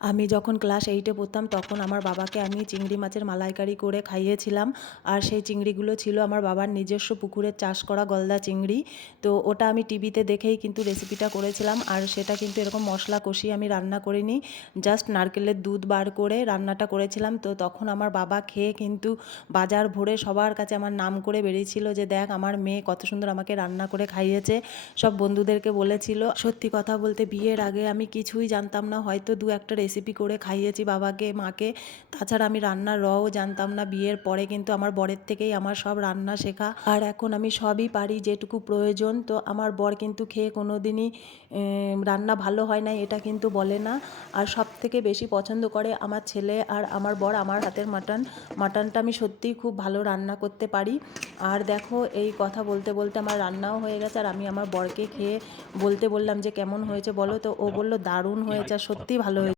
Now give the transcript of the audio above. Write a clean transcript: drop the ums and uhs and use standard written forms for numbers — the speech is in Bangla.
আমি যখন ক্লাস 8-এ পড়তাম তখন আমার বাবাকে আমি চিংড়ি মাছের মালাইকারি করে খাইয়েছিলাম। আর সেই চিংড়িগুলো ছিল আমার বাবার নিজস্ব পুকুরের চাষ করা গলদা চিংড়ি। তো ওটা আমি টিভিতে দেখেই কিন্তু রেসিপিটা করেছিলাম। আর সেটা কিন্তু এরকম মশলা কষিয়ে আমি রান্না করিনি, জাস্ট নারকেলের দুধ বার করে রান্নাটা করেছিলাম। তো তখন আমার বাবা খেয়ে কিন্তু বাজার ভরে সবার কাছে আমার নাম করে বেরিয়েছিল যে দেখ আমার মেয়ে কত সুন্দর আমাকে রান্না করে খাইয়েছে। সব বন্ধুদেরকে বলেছিল। সত্যি কথা বলতে বিয়ের আগে আমি কিছুই জানতাম না, হয়তো দু একটা রেসিপি করে খাইয়েছি বাবাকে মাকে, তাছাড়া আমি রান্নার রও জানতাম না। বিয়ের পরে কিন্তু আমার বরের থেকেই আমার সব রান্না শেখা, আর এখন আমি সবই পারি যেটুকু প্রয়োজন। তো আমার বর কিন্তু খেয়ে কোনো দিনই রান্না ভালো হয় না এটা কিন্তু বলে না। আর সব থেকে বেশি পছন্দ করে আমার ছেলে আর আমার বর আমার হাতের মাটনটা আমি সত্যিই খুব ভালো রান্না করতে পারি। আর দেখো এই কথা বলতে বলতে আমার রান্নাও হয়ে গেছে, আর আমি আমার বরকে খেয়ে বলতে বললাম যে কেমন হয়েছে বলো, তো ও বলল দারুণ হয়েছে, আর সত্যিই ভালো হয়েছে।